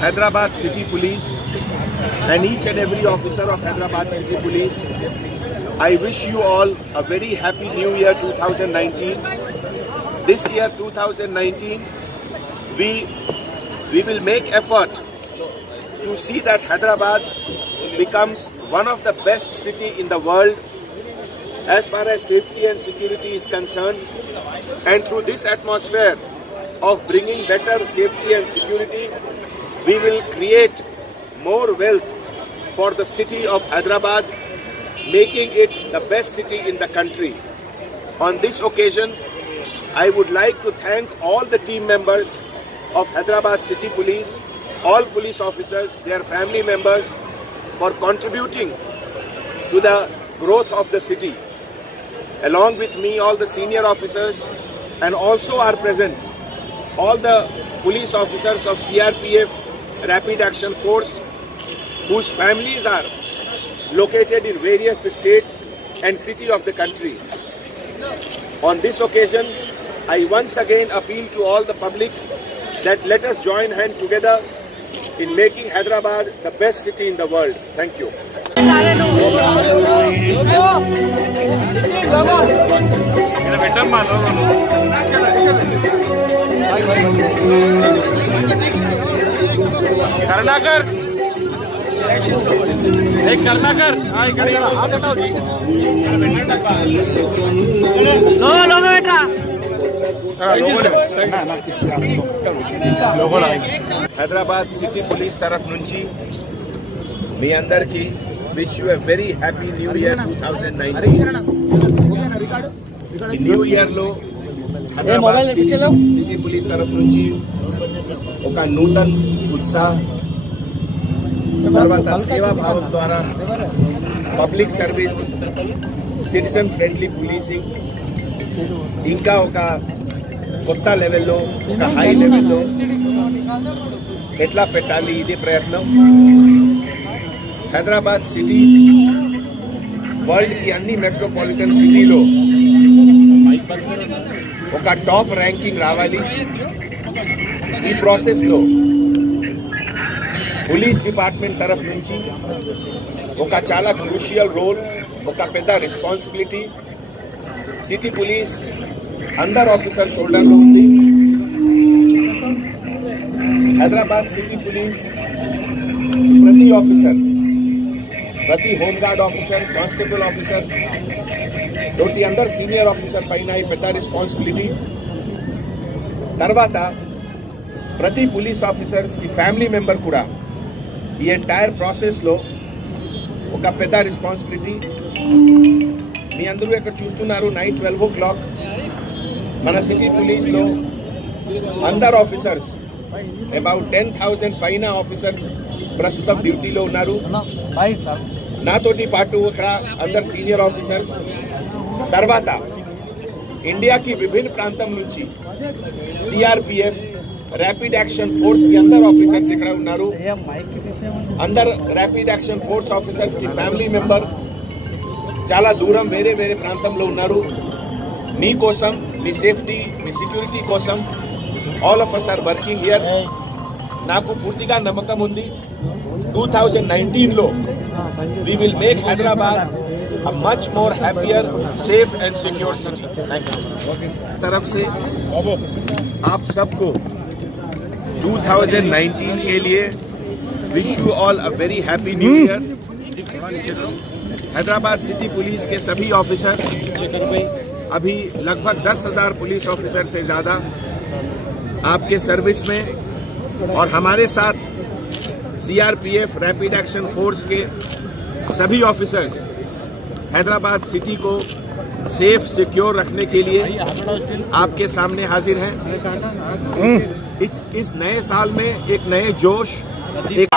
Hyderabad City Police and each and every officer of Hyderabad City Police, I wish you all a very happy New Year 2019. This year 2019, we will make effort to see that Hyderabad becomes one of the best city in the world as far as safety and security is concerned. And through this atmosphere of bringing better safety and security, we will create more wealth for the city of Hyderabad, making it the best city in the country. On this occasion, I would like to thank all the team members of Hyderabad City Police, all police officers, their family members, for contributing to the growth of the city. Along with me, all the senior officers, and also are present all the police officers of CRPF, Rapid Action Force, whose families are located in various states and cities of the country. On this occasion, I once again appeal to all the public that let us join hands together in making Hyderabad the best city in the world. Thank you. Karnakar, hey Karnakar, hi kadi. Logo betra. Hyderabad City Police taraf nunchi మీ అందరికి wish you a very happy New Year 2019. ఈ new year లో Hyderabad city police తరఫు నుంచి ఒక నూతన ఉత్సాహ తర్వాత సేవాభావం ద్వారా public service, citizen friendly policing ఇంకా ఒక కొత్త లెవెల్లో, ఒక హై లెవెల్లో ఎట్లా పెట్టాలి ఇదే ప్రయత్నం. హైదరాబాద్ సిటీ వరల్డ్ కి అన్ని మెట్రోపాలిటన్ సిటీలో ఒక టాప్ ర్యాంకింగ్ రావాలి. ఈ ప్రాసెస్లో పోలీస్ డిపార్ట్మెంట్ తరఫు నుంచి ఒక చాలా క్రూషియల్ రోల్, ఒక పెద్ద రెస్పాన్సిబిలిటీ సిటీ పోలీస్ అందర్ ఆఫీసర్ షోల్డర్లో ఉంది. హైదరాబాద్ సిటీ పోలీస్ ప్రతి ఆఫీసర్, ప్రతి హోంగార్డ్ ఆఫీసర్, కానిస్టేబుల్ ఆఫీసర్, తోటి అందరు సీనియర్ ఆఫీసర్ పైన ఈ పెద్ద రెస్పాన్సిబిలిటీ. తర్వాత ప్రతి పోలీస్ ఆఫీసర్స్కి ఫ్యామిలీ మెంబర్ కూడా ఈ ఎంటైర్ ప్రాసెస్లో ఒక పెద్ద రెస్పాన్సిబిలిటీ. మీ అందరూ ఇక్కడ చూస్తున్నారు, నైట్ 12 o'clock మన సిటీ పోలీస్లో అందరు ఆఫీసర్స్, అబౌట్ 10,000 పైన ఆఫీసర్స్ ప్రస్తుతం డ్యూటీలో ఉన్నారు. నాతోటి పాటు ఇక్కడ అందరు సీనియర్ ఆఫీసర్స్. తర్వాత ఇండియాకి విభిన్న ప్రాంతం నుంచి సిఆర్పిఎఫ్, ర్యాపిడ్ యాక్షన్ ఫోర్స్ కి అందరు ఆఫీసర్స్ ఇక్కడ ఉన్నారు. అందరు ర్యాపిడ్ యాక్షన్ ఫోర్స్ ఆఫీసర్స్ కి ఫ్యామిలీ మెంబర్ చాలా దూరం వేరే వేరే ప్రాంతంలో ఉన్నారు. మీ కోసం, మీ సేఫ్టీ, మీ సెక్యూరిటీ కోసం all of us are working here. నాకు పూర్తిగా నమ్మకం ఉంది 2019లో we will make Hyderabad a much more happier, safe and secure city. Thank you. तरफ से आप सबको 2019 के लिए wish you all a very happy new year. Hyderabad city police के सभी ऑफिसर, अभी लगभग 10,000 पुलिस ऑफिसर से ज़्यादा आपके सर्विस में, और हमारे साथ सीआरपीएफ, रैपिड एक्शन फोर्स के सभी ऑफिसर्स हैदराबाद सिटी को सेफ सिक्योर रखने के लिए आपके सामने हाजिर हैं. इस नए साल में एक नए जोश, एक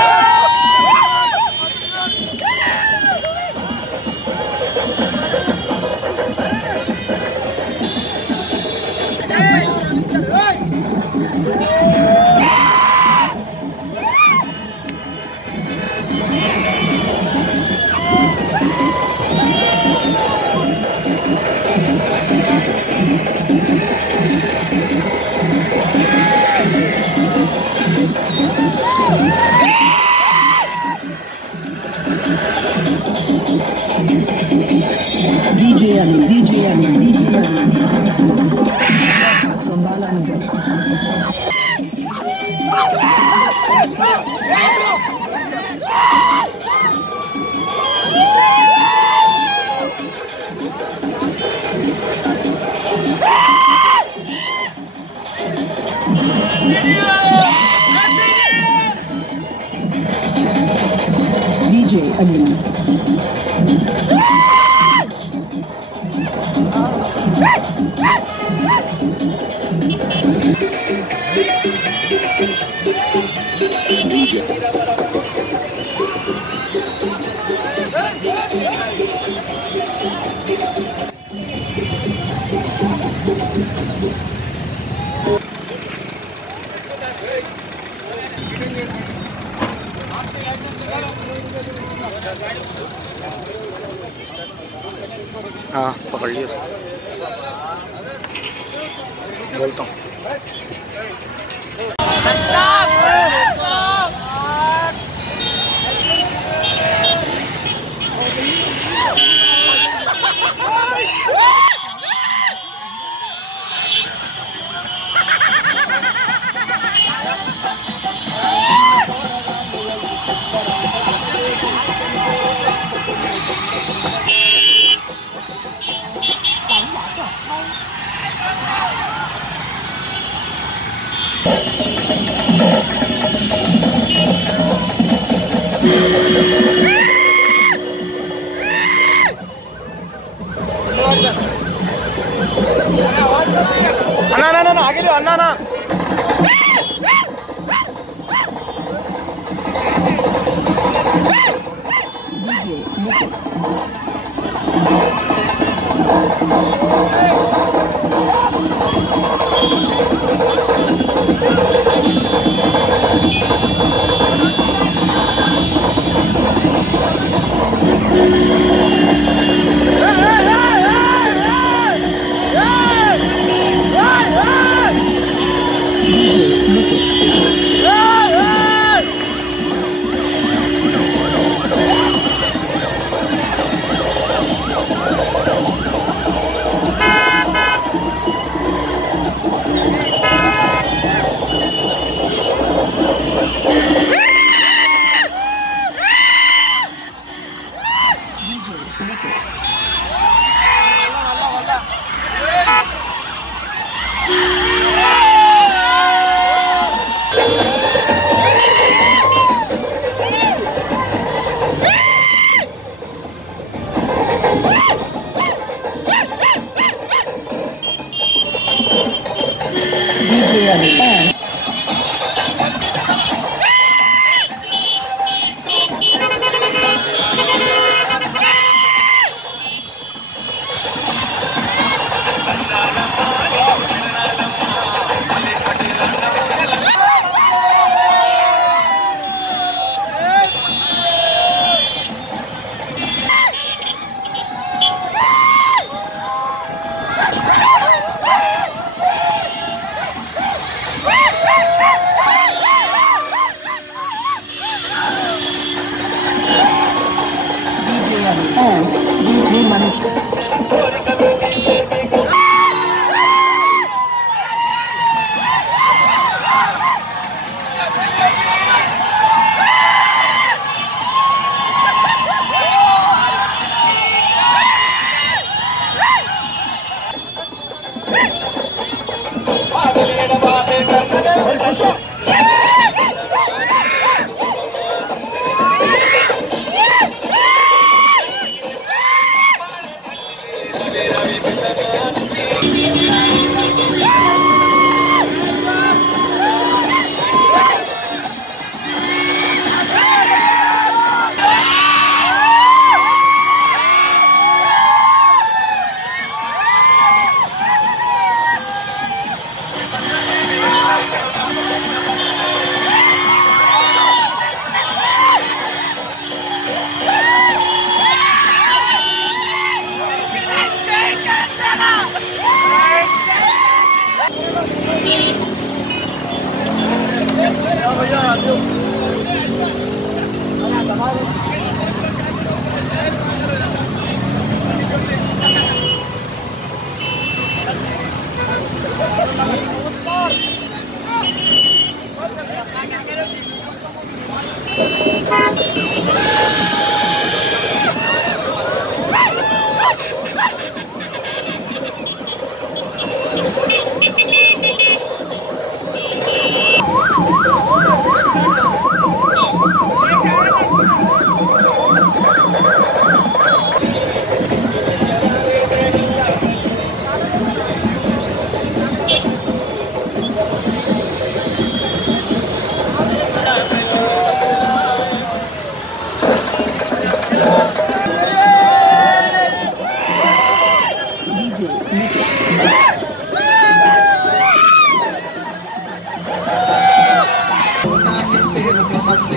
DJ again. हाँ पकड़ लिया इसको बोलता हूँ अन्ना आगे लो अन्ना Você